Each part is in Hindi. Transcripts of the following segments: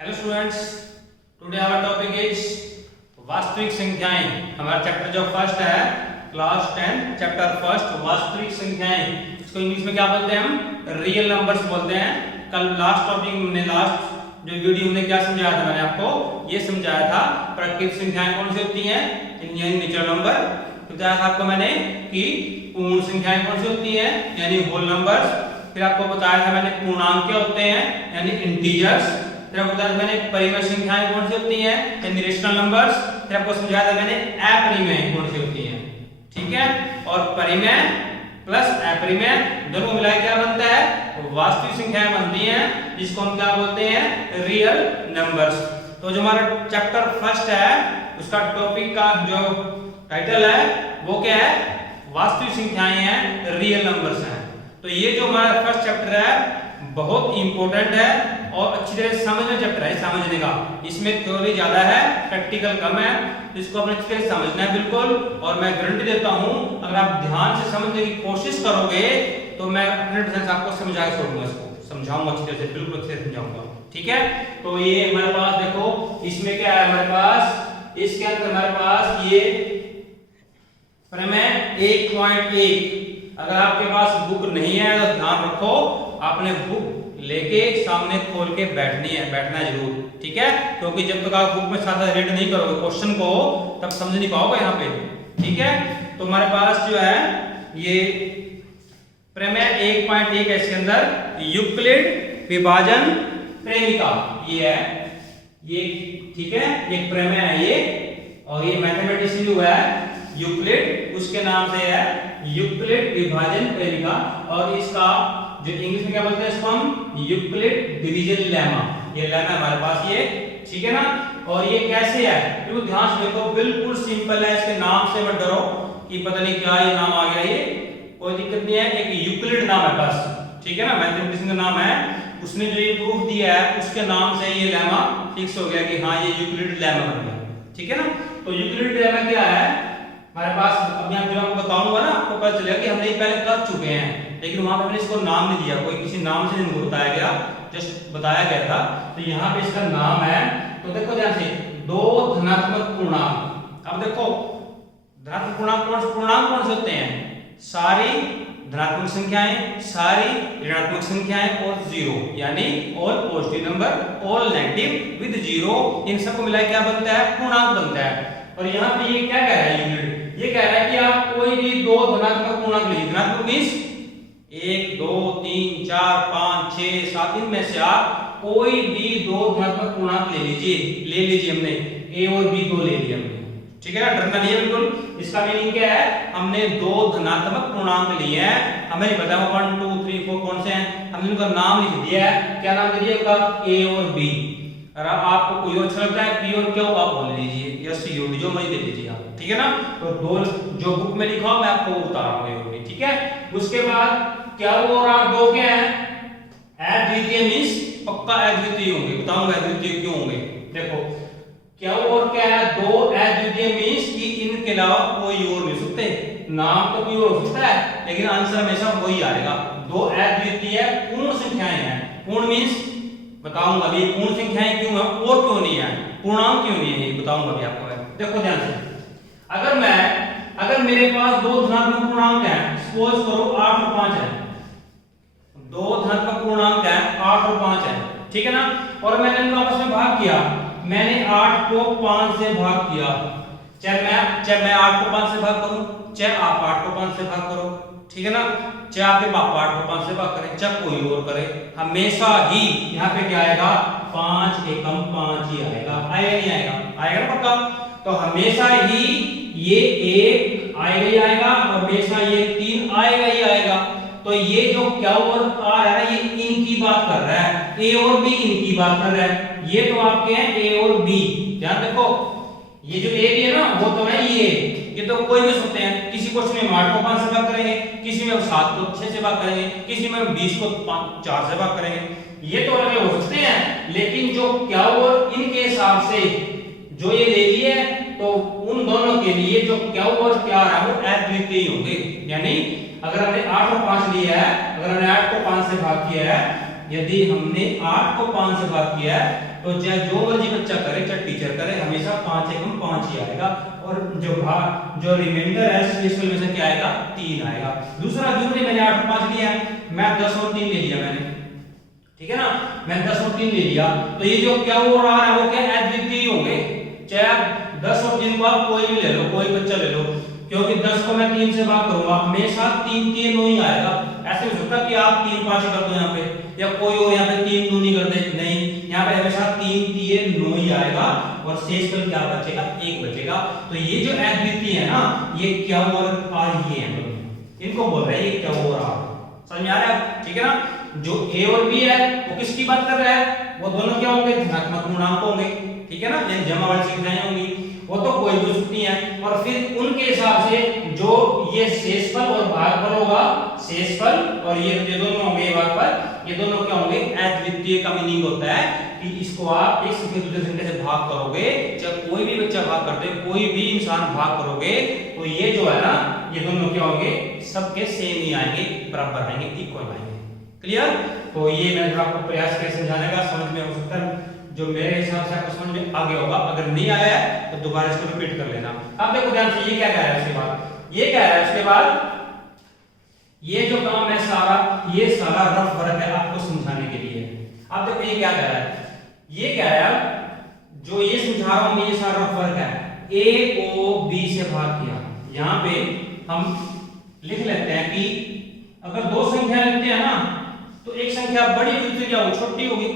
Hello students, today our topic is वास्तविक संख्याएं। हमारा चैप्टर जो फर्स्ट है क्लास 10 चैप्टर फर्स्ट वास्तविक संख्याएं। इसको इंग्लिश में क्या बोलते हैं? हम रियल नंबर्स बोलते हैं। कल लास्ट टॉपिक में लास्ट जो वीडियो में क्या समझाया था, मैंने आपको ये समझाया था प्राकृतिक संख्याएं कौन सी होती हैं, यानी नेचुरल नंबर। बताया था आपको मैंने कि पूर्ण संख्याएं कौन सी होती हैं, यानी होल नंबर्स। फिर आपको बताया था मैंने पूर्णांक क्या होते हैं, यानी इंटीजर्स। फिर आपको बताया मैंने परिमेय संख्याएं कौन सी होती हैं, यानी रेशनल नंबर्स। फिर आपको समझाया था मैंने अपरिमेय कौन सी होती हैं, ठीक है। और परिमेय प्लस अपरिमेय दोनों मिलाकर क्या बनता है, वास्तविक संख्याएं बनती हैं, जिसको हम क्या बोलते हैं, रियल नंबर्स। तो जो हमारा चैप्टर फर्स्ट है उसका टॉपिक का जो टाइटल है वो क्या है, वास्तविक संख्याएं हैं, रियल नंबर्स हैं। तो ये जो हमारा फर्स्ट चैप्टर है बहुत इंपॉर्टेंट है और अच्छी तरह से समझना चैप्टर है, समझने का। इसमें थ्योरी ज्यादा है, प्रैक्टिकल कम है, तो इसको अपने अच्छी तरह से समझना है बिल्कुल। और मैं गारंटी देता हूं अगर आप ध्यान से समझने की कोशिश करोगे तो मैं 100% आपको समझा के छोड़ूंगा, इसको समझाऊंगा अच्छी तरह से, बिल्कुल अच्छे से समझाऊंगा, ठीक है। तो ये हमारे पास देखो, इसमें क्या है हमारे पास, इसके अंदर हमारे पास ये प्रमेय 1.1। अगर आपके पास बुक नहीं है तो ध्यान रखो, आपने बुक लेके सामने खोल के बैठना है जरूर, ठीक है। क्योंकि जब तक आप बुक में साथ साथ रीड नहीं करोगे क्वेश्चन को तब समझ नहीं पाओगे यहाँ पे, ठीक है। तो हमारे पास जो है ये प्रमेय 1.1 है, इसके अंदर यूक्लिड विभाजन प्रेमिका ये है, ये ठीक है, ये प्रमेय है ये। और ये मैथमेटिशियन जो है यूक्लिड, उसके नाम से है यूक्लिड विभाजन प्रेमिका। और इसका जो इंग्लिश में क्या बोलते हैं, इसको हम यूक्लिड डिवीजन लेमा, ये लेमा हमारे पास ये, ठीक है ना। और ये कैसे है, क्योंकि ध्यान से देखो, बिल्कुल सिंपल है, इसके नाम से मत डरो कि पता नहीं क्या ये नाम आ गया, ये कोई दिक्कत नहीं है। एक यूक्लिड नाम है बस, ठीक है ना, मैथमेटिशियन का नाम है, उसने जो ये प्रूफ दिया है उसके नाम से ये लेमा फिक्स हो गया कि हाँ ये यूक्लिड लेमा बन गया, ठीक है ना। तो यूक्लिड लेमा क्या है हमारे पास, अभी जब आपको बताऊंगा ना आपको पता चलेगा कि हमने ये पहले कर चुके हैं, लेकिन वहां पे हमने इसको नाम नहीं दिया, कोई किसी नाम से नहीं बताया गया, जस्ट बताया गया था। तो यहाँ पे इसका नाम है, तो देखो ध्यान से, दो धनात्मक पूर्णांक। अब देखो धनात्मक पूर्णांक कौन से होते हैं, सारी धनात्मक संख्याएं, सारी ऋणात्मक संख्याएं और जीरो, यानी all positive number, all negative with zero, इन सबको मिलाकर क्या बनता है, पूर्णांक बनता है। और यहाँ पे ये क्या कह रहा है यूनिट, ये कह रहा है कि आप कोई भी दो धनात्मक पूर्णांक लीजिए, धनात्मक मींस 1 2 3 4 5 6 7, इनमें से आप कोई भी दो धनात्मक पूर्णांक ले लीजिए हमने a और b दो ले लिए हमने, ठीक है ना, डरना नहीं है बिल्कुल। इसका मीनिंग क्या है, हमने दो धनात्मक पूर्णांक लिए हैं, हमें नहीं पता 1 2 3 4 कौन से हैं, हमने उनका नाम लिख दिया है। क्या नाम दिया उनका, a और b। अगर आपको कोई अच्छा लगता है p और q आप बोल लीजिए, या c और d जो मर्जी दे लीजिए आप, ठीक है ना। तो दो जो बुक में लिखा हो मैं आपको बता रहा हूं, ठीक है। उसके बाद क्या और आप दो क्या है, अद्वितीय मींस पक्का अद्वितीय होंगे, बताऊंगा अद्वितीय क्यों होंगे। देखो क्या और क्या है, दो अद्वितीय मींस कि इनके अलावा कोई और नहीं हो सकते, नाम तो कोई और हो सकता है लेकिन आंसर हमेशा वही आएगा। दो अद्वितीय पूर्ण संख्याएं हैं, पूर्ण मींस बताऊंगा अभी पूर्ण संख्याएं क्यों है और क्यों नहीं है, पूर्णांक क्यों नहीं है, ये बताऊंगा अभी आपको। देखो ध्यान से, अगर मेरे पास दो धनात्मक पूर्णांक हैं, सपोज करो 8 और 5 है, दो धनात्मक पूर्णांक है 8 और 5 है, ठीक है ना। और मैंने इनको आपस में भाग किया, मैंने 8 को 5 से भाग किया, चाहे मैं 8 को 5 से भाग करूं, चाहे आप 8 को 5 से भाग करो, ठीक है ना, चाहे आपके पापा 8 को 5 से भाग करें, चाहे कोई और करे, हमेशा ही यहाँ पे क्या आएगा, 5 एकम 5 ही आएगा, आएगा नहीं आएगा, आएगा ना पक्का। तो हमेशा ही ये 1 आएगा ही आएगा और हमेशा ये 3 आएगा ही आएगा। तो ये जो क्या और आ रहा है ये इनकी बात कर रहा है, a और b इनकी बात कर रहा है, ये तो आपके हैं a और b। ध्यान देखो ये जो a भी है ना वो तो है ये तो कोई भी सकते हैं, किसी क्वेश्चन में 8 को 5 से भाग करेंगे, किसी में 7 को 6 से भाग करेंगे, किसी में 20 को 4 से भाग करेंगे, ये तो अलग हो सकते हैं। लेकिन जो क्या और इनके हिसाब से जो ये ले लिए तो उन दोनों के लिए जो क्या और क्या आ रहा है वो अद्वितीय होंगे। यानी अगर हमने 8 और 5 लिया है, अगर हमने 8 को 5 से भाग किया है यदि हमने 8 को 5 से भाग किया है तो चाहे जो मर्जी बच्चा करे, चाहे टीचर करे, हमेशा 5 एकम 5 ही आएगा और जो रिमाइंडर है शेषफल में से क्या आएगा 3 आएगा। दूसरा क्योंकि मैंने 8 और 5 लिया है, मैं 10 और 3 ले लिया मैंने, ठीक है ना, मैं 10 और 3 ले लिया, तो ये जो क्या हो रहा है वो क्या अद्वितीय होंगे, चाहे आप 10 और 3 को आप कोई भी ले लो, कोई बच्चा ले लो, क्योंकि 10 को मैं 3 से भाग करूंगा हमेशा 3 3 9 ही आएगा। ऐसे हो सकता कि आप 3 5 कर दो यहाँ पे, या कोई और यहाँ पे 3 2 नहीं कर दे, नहीं, यहाँ पे हमेशा 3 3 9 ही आएगा और शेषफल क्या बचेगा 1 बचेगा। तो ये जो अद्वितीय है ना, ये क्या और आर ये है, इनको बोल रहे हैं ये क्या और आर, समझ में आ रहा है, ठीक है ना। जो ए और बी है वो किसकी बात कर रहा है, वो दोनों क्या होंगे धनात्मक पूर्णांक होंगे, ठीक है ना, यानी जमा वाली संख्याएं होंगी, वो तो कोई भी हो सकती है। और फिर उनके हिसाब से जो ये शेषफल और भागफल होगा, शेषफल और ये दोनों होंगे भागफल, ये दोनों क्या होंगे अद्वितीय का मीनिंग होता है कि इसको आप एक संख्या दूसरे संख्या से भाग करोगे, चाहे कोई भी बच्चा भाग कर दे, कोई भी इंसान भाग करोगे, तो ये जो है ना ये दोनों क्या होंगे सबके सेम ही आएंगे, बराबर आएंगे, इक्वल आएंगे। क्लियर। तो ये मैं आपको प्रयास करके समझाने का, समझ में हो सकता है जो मेरे हिसाब से आपको समझ में आगे होगा, अगर नहीं आया है तो दोबारा इसको रिपीट कर लेना। अब देखो ध्यान से, ये क्या कह रहा है उसके बाद, ये कह रहा है उसके बाद ये जो काम है सारा, ये सारा रफ वर्क है आपको समझाने के लिए। अब देखो ये क्या कह रहा है, ये कह रहा है जो ये समझा रहा हूं ये सारा रफ वर्क है, a को b से भाग किया। यहां पे हम लिख लेते हैं कि अगर दो संख्या लेते हैं ना तो एक संख्या बड़ी होगी दूसरी क्या होगी छोटी होगी,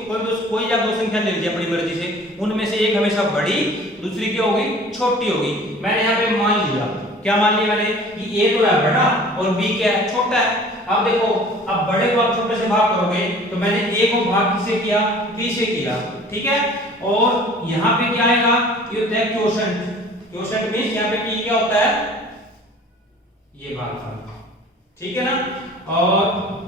कोई या दो संख्या ले लीजिए अपनी मर्जी से, उनमें से एक हमेशा बड़ी दूसरी क्या होगी छोटी होगी। मैंने यहाँ पे मान लिया, क्या मान लिया मैंने कि a तो है बड़ा और b क्या है छोटा है। अब देखो, अब बड़े को आप छोटे से भाग करोगे तो मैंने a को भाग किससे किया b से किया, ठीक है। और यहाँ पे क्या आएगा, ये होता है क्वोशंट, क्वोशंट मींस यहाँ पे p क्या होता है ये भागफल, ठीक है ना। और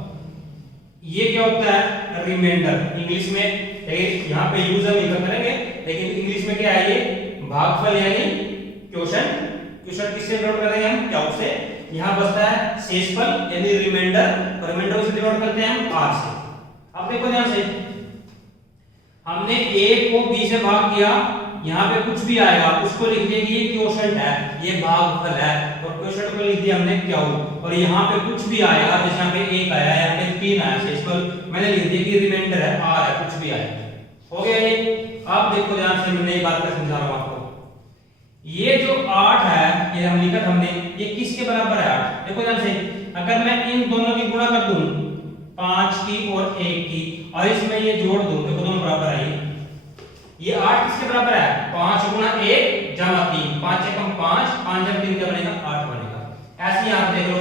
ये क्या होता है रिमाइंडर इंग्लिश में, लेकिन यहाँ पे यूज हम नहीं करेंगे, लेकिन इंग्लिश में क्या है ये भागफल यानी क्वोशंट। क्वोशंट किससे डिनोट करेंगे हम क्या से, यहाँ बचता है शेषफल यानी रिमाइंडर, और रिमाइंडर को डिनोट करते हैं हम r से। अब देखो ध्यान से, हमने a को b से भाग किया, यहाँ पे कुछ भी आएगा उसको लिख दिया कि ये क्वोशंट है, ये भागफल है, और क्वोशंट को लिख दिया हमने क्या हो। और यहाँ पे कुछ भी आएगा, जैसे यहाँ पे 1 आया, यहाँ पे 3 आया शेषफल, मैंने लिख दिया कि रिमाइंडर है r है, कुछ भी आएगा, हो गया ये। अब देखो ध्यान से, मैं नई बात का समझा रहा हूँ आपको, ये जो 8 है ये हम लिखा हमने, ये किसके बराबर है 8, देखो ध्यान से, अगर मैं इन दोनों की गुणा कर दूं 5 की और 1 की, और इसमें ये जोड़ दूं, देखो दोनों बराबर है, ये 8 किसके बराबर है 5 गुणा 1 जमा 3, 5 एकम 5, 5 जमा 3 क्या बनेगा 8 बनेगा। ऐसे ही आप देख लो,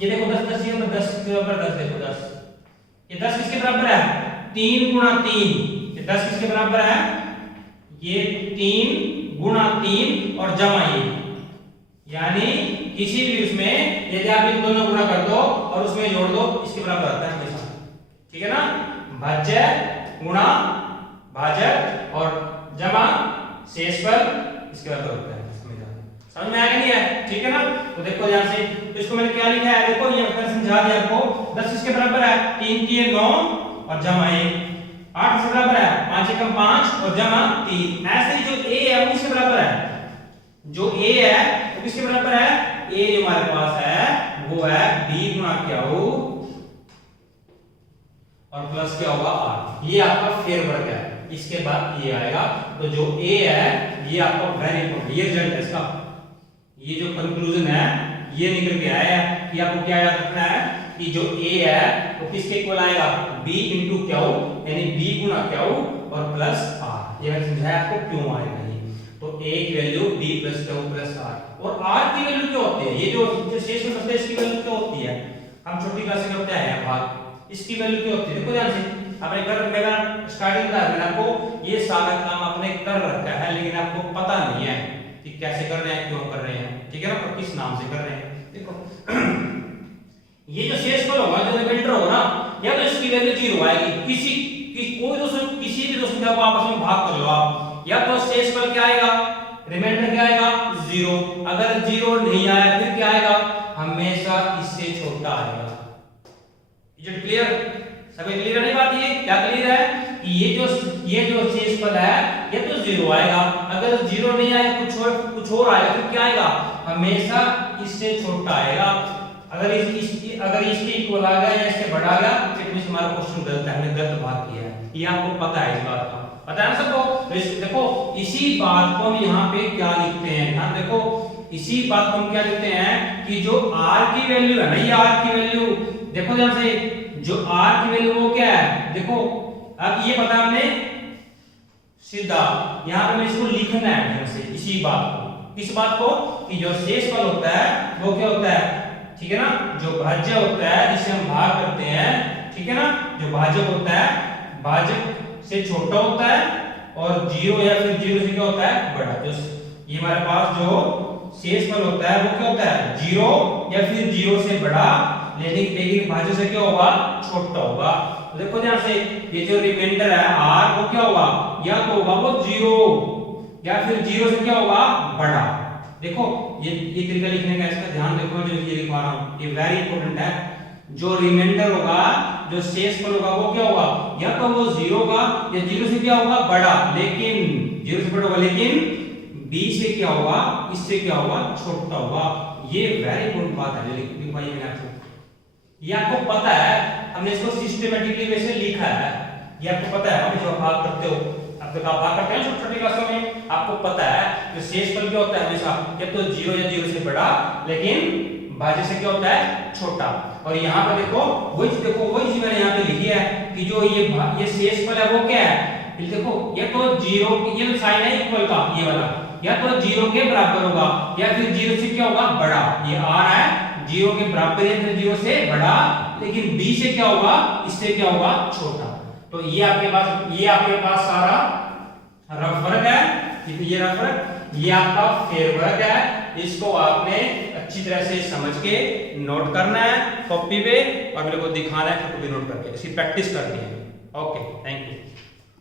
ये देखो 10 10 के बराबर 10 के बराबर 10, देखो 10, ये 10 किसके बराबर है 3 गुणा 3, ये 10 किसके बराबर है ये 3 गुणा 3 और जमा ये, यानी किसी भी उसमें यदि आप इन दोनों गुणा कर दो और उसमें जोड़ दो इसके बराबर आता है हमेशा, ठीक है ना। भाज्य गुणा भाजक और जमा शेषफल इसके बराबर होता है, समझ में आया नहीं है, ठीक है ना। तो देखो ध्यान से, तो इसको मैंने क्या लिखा है, देखो ये मैंने समझा दिया आपको, 10 किसके बराबर है 3 3 9 और जमा 1, 8 किसके बराबर है 5 एकम 5 और जमा 3। ऐसे ही जो a है वो किसके बराबर है, जो a है वो किसके बराबर है, a जो हमारे पास है वो है b गुणा क्या हो और प्लस क्या होगा r, ये आपका फेर वर्ग है, इसके बाद ये आएगा। तो जो a है ये आपका वेरी इंपॉर्टेंट, ये रिजल्ट है इसका, ये जो कंक्लूजन है ये निकल के आया है कि आपको क्या याद रखना है कि जो a है वो किसके इक्वल आएगा b into क्या हो, यानी b गुणा क्या हो और प्लस r। ये मैंने समझाया आपको क्यों आएगा ये, तो a की वैल्यू b प्लस क्या हो प्लस r, और r की वैल्यू क्या होती है, ये जो शेष में बचता है इसकी वैल्यू क्या होती है, हम छोटी क्लास में करते हैं भाग, इसकी वैल्यू क्या होती है, देखो ध्यान से, आपने कर मेरा स्टार्टिंग का मैंने आपको ये सारा काम आपने कर रखा है, लेकिन आपको पता नहीं है कि कैसे कर रहे हैं क्यों कर रहे हैं, ठीक है ना, और किस नाम से कर रहे हैं। देखो ये जो शेषफल होगा जो रिमाइंडर होगा ना, या तो इसकी वैल्यू 0 आएगी, किसी भी दो संख्या को आपस में भाग कर लो आप, या तो शेषफल क्या आएगा रिमाइंडर क्या आएगा 0, अगर 0 नहीं आया फिर क्या आएगा हमेशा इससे छोटा आएगा। इज इट क्लियर, सभी क्लियर है? नहीं बात ये क्या क्लियर है कि ये जो शेषफल है ये तो जीरो आएगा। अगर जीरो नहीं आएगा कुछ और आएगा फिर क्या आएगा? हमेशा इससे छोटा आएगा। अगर इसके इक्वल आ गया या इससे बड़ा आ गया तो इसमें हमारा क्वेश्चन गलत है, हमने गलत बात किया है। ये आपको पता है, इस बात का पता है ना सबको? तो देखो इसी बात को हम यहाँ पे क्या लिखते हैं, ध्यान देखो, इसी बात को हम क्या लिखते हैं कि जो r की वैल्यू है ना, ये r की वैल्यू देखो ध्यान से, जो r की वैल्यू वो क्या है देखो। अब ये पता हमने सीधा यहाँ पे मैं इसको लिखना है ध्यान से, इसी बात को, इस बात को कि जो शेषफल होता है वो क्या होता है, ठीक है ना, जो भाज्य होता है जिसे हम भाग करते हैं, ठीक है ना, जो भाजक होता है भाजक से छोटा होता है और जीरो या फिर जीरो से क्या होता है बड़ा। तो ये हमारे पास जो शेषफल होता है वो क्या होता है जीरो या फिर जीरो से बड़ा, लेकिन भाज्य से क्या होगा छोटा होगा। तो देखो ध्यान से, ये जो रिमाइंडर है r वो क्या होगा, या तो होगा वो जीरो या फिर जीरो से क्या होगा बड़ा। देखो ये तरीका लिखने का, इसका ध्यान देखो, जो ये लिखवा रहा हूं ये वेरी इंपॉर्टेंट है। जो रिमाइंडर होगा, जो शेषफल होगा वो क्या होगा, या तो वो जीरो का या जीरो से क्या होगा बड़ा, लेकिन जीरो से बड़ा होगा, लेकिन b से क्या होगा, इससे क्या होगा छोटा होगा। ये वेरी इंपॉर्टेंट बात है, लिखवाई मैंने आपको, ये आपको पता है, हमने इसको सिस्टमैटिकली वैसे लिखा है, ये आपको पता है। आप जो भाग करते हो, अब तक आप भाग करते हैं छोटी क्लासों में, आपको पता है कि शेषफल क्या होता है हमेशा या तो जीरो या जीरो से बड़ा, लेकिन भाज्य से क्या होता है छोटा। और यहाँ पे देखो वही चीज मैंने यहाँ पे लिखी है कि जो ये शेषफल है वो क्या है, ये देखो ये तो जीरो, ये तो साइन है इक्वल का, ये वाला या तो जीरो के बराबर होगा या फिर जीरो से क्या होगा बड़ा। ये r है जीरो के बराबर या फिर जीरो से बड़ा, लेकिन b से क्या होगा, इससे क्या होगा छोटा। तो ये आपके पास सारा रफ वर्क है, ये रफ वर्क, ये आपका फेर वर्क है। इसको आपने अच्छी तरह से समझ के नोट करना है कॉपी पे और मेरे को दिखाना है, फोटो भी नोट करके इसकी प्रैक्टिस करनी है। Okay, thank you.